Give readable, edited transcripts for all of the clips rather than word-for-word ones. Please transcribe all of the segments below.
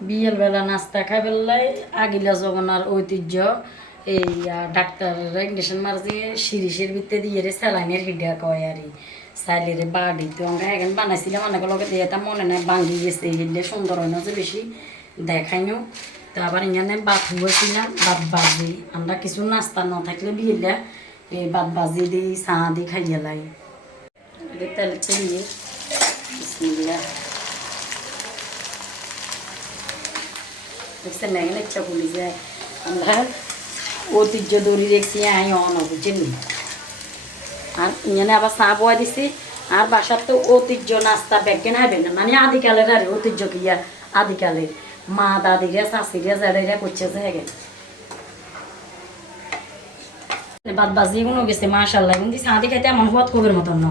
বিয়ের বেলা নাস্তা খাই বেলায় আগিলা জগনার ঐতিহ্য এই ডাক্তার ইঞ্জেকশন মারছে শিরিষের ভিতরে দিয়ে রে স্যালাইনের হিডা কয় আর সাইলের বাড়ি তো আমরা এখন বানাইছিলাম অনেক লগে দিয়ে তা মনে নাই ভাঙ্গি গেছে হিলে সুন্দর হয় না যে বেশি দেখাইনো তো আবার এখানে ভাত হয়েছিলাম ভাত বাজি আমরা কিছু নাস্তা না থাকলে বিয়েলা এই ভাত বাজি দিই চা দিই খাইয়ে লাই তেল চিনি বিসমিল্লাহ দেখছেন না এখানে ইচ্ছা করি যে আমরা ঐতিহ্য দড়ি রেখছি আই অন বুঝেন আর এখানে আবার চা বয়া দিছি আর বাসার তো ঐতিহ্য নাস্তা ব্যাগেন হাইবেন না মানে আদিকালের আর ঐতিহ্য কিয়া আদিকালের মা দাদিরা শাশিরা জাড়াইরা করছে যে হ্যাঁ বাদ বাজি কোনো গেছে মাশাল্লাহ কিন্তু সাঁদি খাইতে এমন হওয়াত কবের মতন ন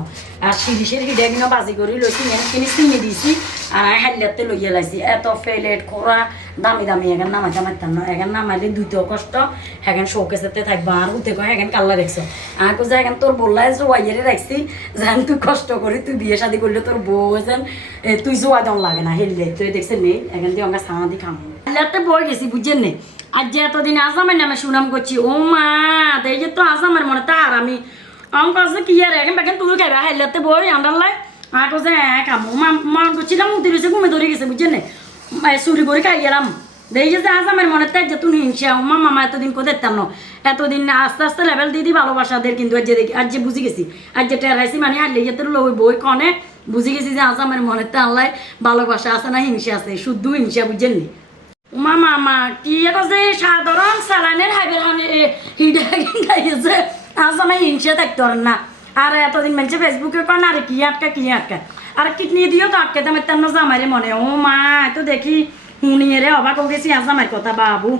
আর শিরিষের হিডা কিনা বাজি করে লইছি কিনে চিনি দিয়েছি আর আমি হাইলাতে লইয়া লাইছি এত ফেলেট খোরা দামি দামি এখান নামাইতে মারতাম না এখান নামাইলে দুইতেও কষ্ট হ্যাঁ শোকেসেতে থাকবো আর উঠে কয় হ্যাঁ কাল্লা রাখছো আমাকে যে এখন তোর বললাই জোয়াইয়েরে রাখছি যেন তুই কষ্ট করি তুই বিয়ে শাদি করলে তোর বউ যেন তুই জোয়া দম লাগে না হেললে তুই দেখছেন নেই এখান দিয়ে আমরা সাঁদি খাম হাইলাতে বই গেছি বুঝছেন নেই আর যে এতদিন আজামের নামে সুনাম করছি ও মা এই যে তো আজামের মনে তার আমি আমার কাছে কি আর এখন বেকেন তুমি খাইবা হাইলাতে বই আন্ডারলাই আর কাছে হ্যাঁ খাবো মান করছিলাম উঠে রয়েছে ঘুমে ধরে গেছে বুঝছেন না চুরি করে খাই গেলাম দেখি যে আজামের মনে তাই যে তুমি হিংসা মামা এতদিন করে দেখতাম না এতদিন আস্তে আস্তে লেভেল দিয়ে দিই ভালোবাসাদের কিন্তু আজ যে দেখি আজ যে বুঝি গেছি আজ যে টেরাইছি মানে হারলে যে তোর ওই বই কনে বুঝি গেছি যে আজামের মনে তো আল্লাহ ভালোবাসা আছে না হিংসা আছে শুদ্ধ হিংসা বুঝছেন নি মামা কি এটা যে সাধারণ স্যালাইনের হাইবের হিডা খাইছে আজ আমার হিংসা থাকতে পারেন না আর এতদিন মানছে ফেসবুকে কন আরে কি আটকা আর কিডনি দিও তো আটকে দামের তেমন জামাইরে মনে ও মা তো দেখি হুনিয়ে রে অবাক হয়ে গেছি আজ আমার কথা বাবু